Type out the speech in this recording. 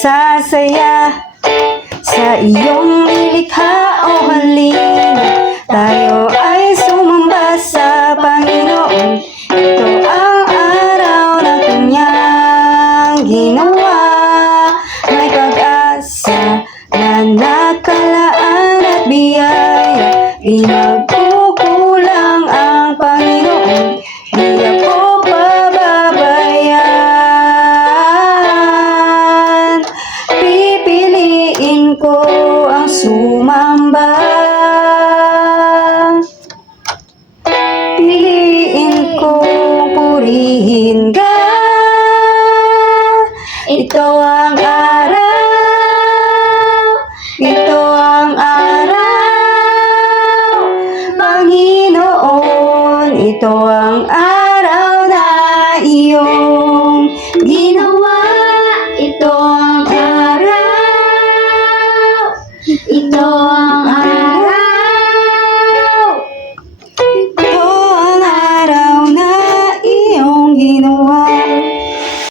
magsasaya sa iyong nilikha, o halina tayo ay sumamba sa Panginoon. Ito ang araw na Kanyang ginawa, may pag-asa na nakalaan at biyaya. Di nagkukulang ang Panginoon, di ako pababayaan. Pipiliin ko ang sumamba, piliin ko purihin ka. Ito ang araw, ito ang araw, Panginoon, ito